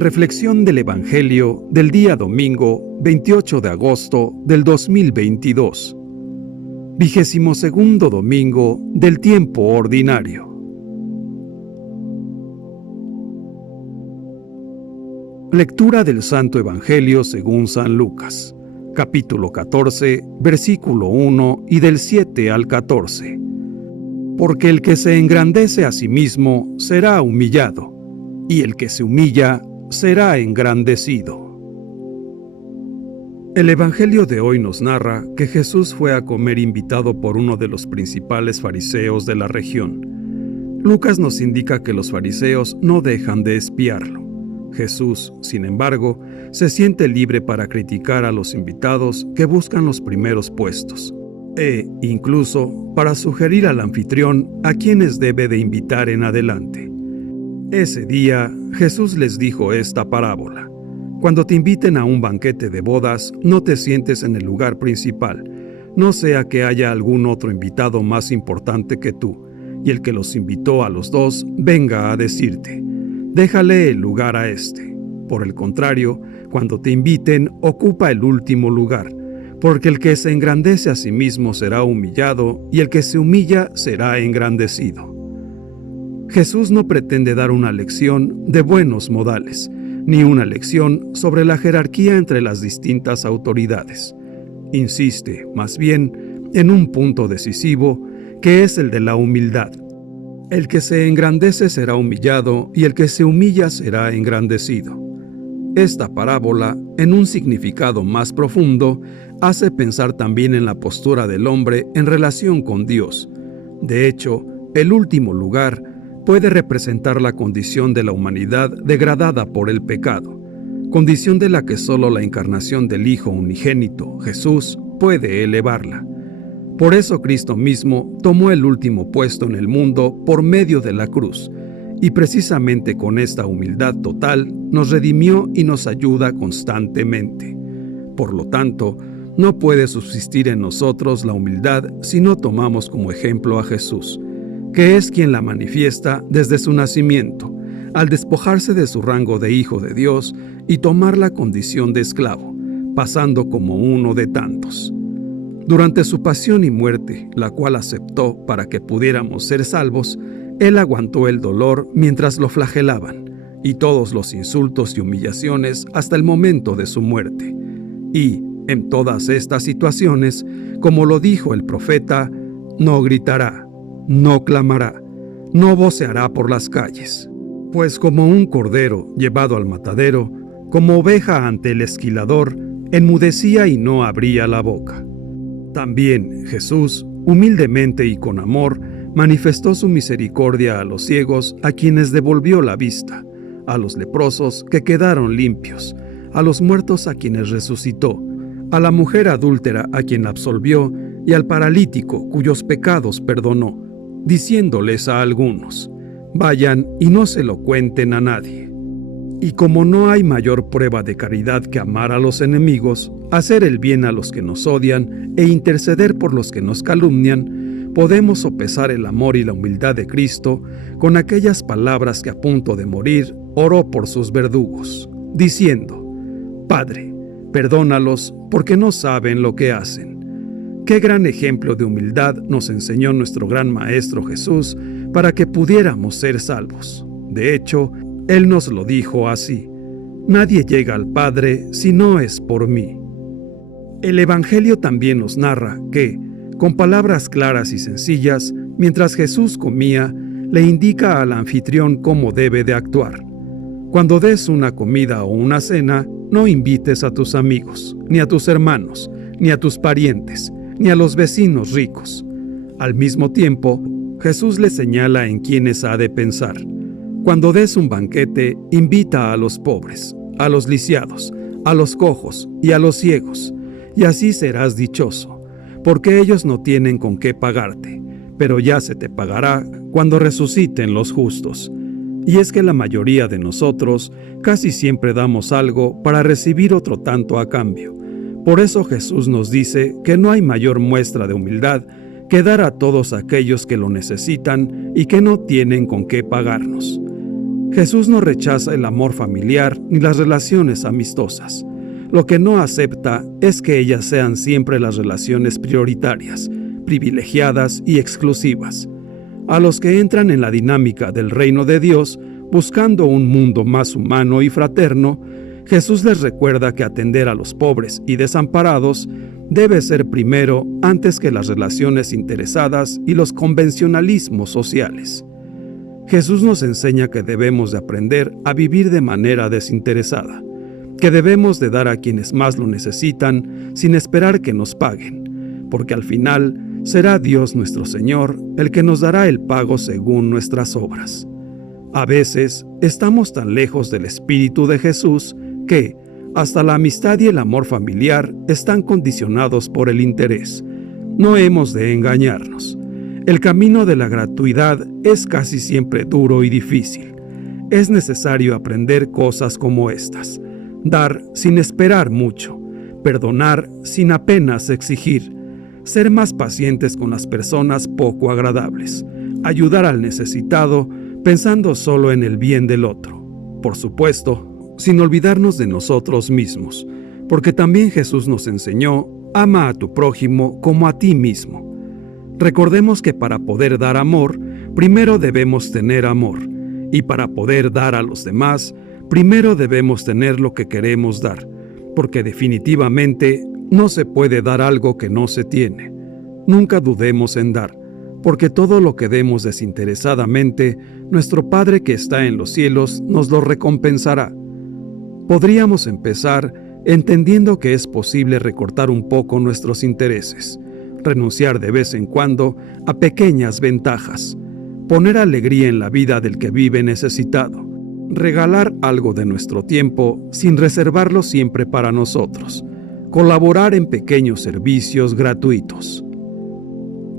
Reflexión del Evangelio del día domingo 28 de agosto del 2022. 22º domingo del tiempo ordinario. Lectura del Santo Evangelio según San Lucas, capítulo 14, versículo 1 y del 7 al 14. Porque el que se engrandece a sí mismo será humillado, y el que se humilla será engrandecido. El Evangelio de hoy nos narra que Jesús fue a comer invitado por uno de los principales fariseos de la región. Lucas nos indica que los fariseos no dejan de espiarlo. Jesús, sin embargo, se siente libre para criticar a los invitados que buscan los primeros puestos, e incluso para sugerir al anfitrión a quienes debe de invitar en adelante. Ese día, Jesús les dijo esta parábola: cuando te inviten a un banquete de bodas, no te sientes en el lugar principal, no sea que haya algún otro invitado más importante que tú, y el que los invitó a los dos venga a decirte: déjale el lugar a este. Por el contrario, cuando te inviten, ocupa el último lugar, porque el que se engrandece a sí mismo será humillado, y el que se humilla será engrandecido. Jesús no pretende dar una lección de buenos modales, ni una lección sobre la jerarquía entre las distintas autoridades. Insiste, más bien, en un punto decisivo, que es el de la humildad. El que se engrandece será humillado, y el que se humilla será engrandecido. Esta parábola, en un significado más profundo, hace pensar también en la postura del hombre en relación con Dios. De hecho, el último lugar puede representar la condición de la humanidad degradada por el pecado, condición de la que solo la encarnación del Hijo unigénito, Jesús, puede elevarla. Por eso Cristo mismo tomó el último puesto en el mundo por medio de la cruz, y precisamente con esta humildad total nos redimió y nos ayuda constantemente. Por lo tanto, no puede subsistir en nosotros la humildad si no tomamos como ejemplo a Jesús, que es quien la manifiesta desde su nacimiento, al despojarse de su rango de Hijo de Dios y tomar la condición de esclavo, pasando como uno de tantos. Durante su pasión y muerte, la cual aceptó para que pudiéramos ser salvos, Él aguantó el dolor mientras lo flagelaban, y todos los insultos y humillaciones hasta el momento de su muerte. Y, en todas estas situaciones, como lo dijo el profeta, no gritará, no clamará, no voceará por las calles, pues como un cordero llevado al matadero, como oveja ante el esquilador, enmudecía y no abría la boca. También Jesús, humildemente y con amor, manifestó su misericordia a los ciegos, a quienes devolvió la vista, a los leprosos que quedaron limpios, a los muertos a quienes resucitó, a la mujer adúltera a quien absolvió, y al paralítico cuyos pecados perdonó, diciéndoles a algunos: vayan y no se lo cuenten a nadie. Y como no hay mayor prueba de caridad que amar a los enemigos, hacer el bien a los que nos odian e interceder por los que nos calumnian, podemos sopesar el amor y la humildad de Cristo con aquellas palabras que a punto de morir oró por sus verdugos, diciendo: Padre, perdónalos porque no saben lo que hacen. Qué gran ejemplo de humildad nos enseñó nuestro gran Maestro Jesús para que pudiéramos ser salvos. De hecho, Él nos lo dijo así: nadie llega al Padre si no es por mí. El Evangelio también nos narra que, con palabras claras y sencillas, mientras Jesús comía, le indica al anfitrión cómo debe de actuar. Cuando des una comida o una cena, no invites a tus amigos, ni a tus hermanos, ni a tus parientes, ni a los vecinos ricos. Al mismo tiempo, Jesús le señala en quiénes ha de pensar. Cuando des un banquete, invita a los pobres, a los lisiados, a los cojos y a los ciegos, y así serás dichoso, porque ellos no tienen con qué pagarte, pero ya se te pagará cuando resuciten los justos. Y es que la mayoría de nosotros casi siempre damos algo para recibir otro tanto a cambio. Por eso Jesús nos dice que no hay mayor muestra de humildad que dar a todos aquellos que lo necesitan y que no tienen con qué pagarnos. Jesús no rechaza el amor familiar ni las relaciones amistosas. Lo que no acepta es que ellas sean siempre las relaciones prioritarias, privilegiadas y exclusivas. A los que entran en la dinámica del reino de Dios, buscando un mundo más humano y fraterno, Jesús les recuerda que atender a los pobres y desamparados debe ser primero antes que las relaciones interesadas y los convencionalismos sociales. Jesús nos enseña que debemos de aprender a vivir de manera desinteresada, que debemos de dar a quienes más lo necesitan sin esperar que nos paguen, porque al final será Dios nuestro Señor el que nos dará el pago según nuestras obras. A veces estamos tan lejos del Espíritu de Jesús que hasta la amistad y el amor familiar están condicionados por el interés. No hemos de engañarnos. El camino de la gratuidad es casi siempre duro y difícil. Es necesario aprender cosas como estas: dar sin esperar mucho, perdonar sin apenas exigir, ser más pacientes con las personas poco agradables, ayudar al necesitado pensando solo en el bien del otro. Por supuesto, sin olvidarnos de nosotros mismos, porque también Jesús nos enseñó: ama a tu prójimo como a ti mismo. Recordemos que para poder dar amor, primero debemos tener amor, y para poder dar a los demás, primero debemos tener lo que queremos dar, porque definitivamente no se puede dar algo que no se tiene. Nunca dudemos en dar, porque todo lo que demos desinteresadamente, nuestro Padre que está en los cielos nos lo recompensará. Podríamos empezar entendiendo que es posible recortar un poco nuestros intereses, renunciar de vez en cuando a pequeñas ventajas, poner alegría en la vida del que vive necesitado, regalar algo de nuestro tiempo sin reservarlo siempre para nosotros, colaborar en pequeños servicios gratuitos.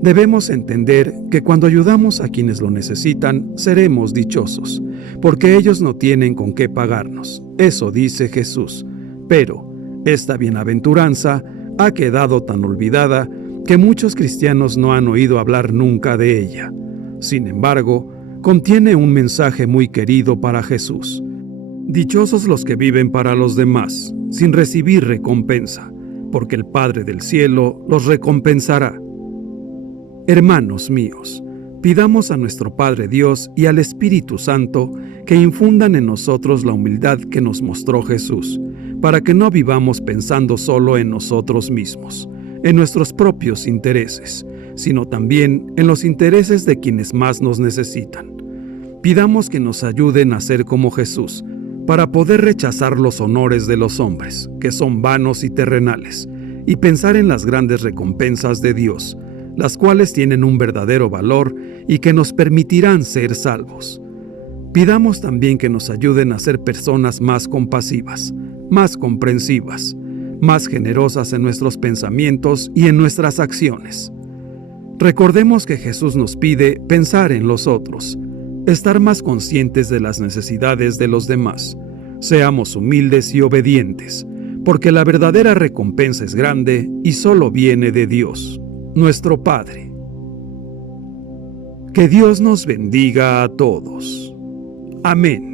Debemos entender que cuando ayudamos a quienes lo necesitan, seremos dichosos, porque ellos no tienen con qué pagarnos. Eso dice Jesús. Pero esta bienaventuranza ha quedado tan olvidada que muchos cristianos no han oído hablar nunca de ella. Sin embargo, contiene un mensaje muy querido para Jesús. Dichosos los que viven para los demás, sin recibir recompensa, porque el Padre del cielo los recompensará. Hermanos míos, pidamos a nuestro Padre Dios y al Espíritu Santo que infundan en nosotros la humildad que nos mostró Jesús, para que no vivamos pensando solo en nosotros mismos, en nuestros propios intereses, sino también en los intereses de quienes más nos necesitan. Pidamos que nos ayuden a ser como Jesús, para poder rechazar los honores de los hombres, que son vanos y terrenales, y pensar en las grandes recompensas de Dios, las cuales tienen un verdadero valor y que nos permitirán ser salvos. Pidamos también que nos ayuden a ser personas más compasivas, más comprensivas, más generosas en nuestros pensamientos y en nuestras acciones. Recordemos que Jesús nos pide pensar en los otros, estar más conscientes de las necesidades de los demás. Seamos humildes y obedientes, porque la verdadera recompensa es grande y solo viene de Dios, nuestro Padre. Que Dios nos bendiga a todos. Amén.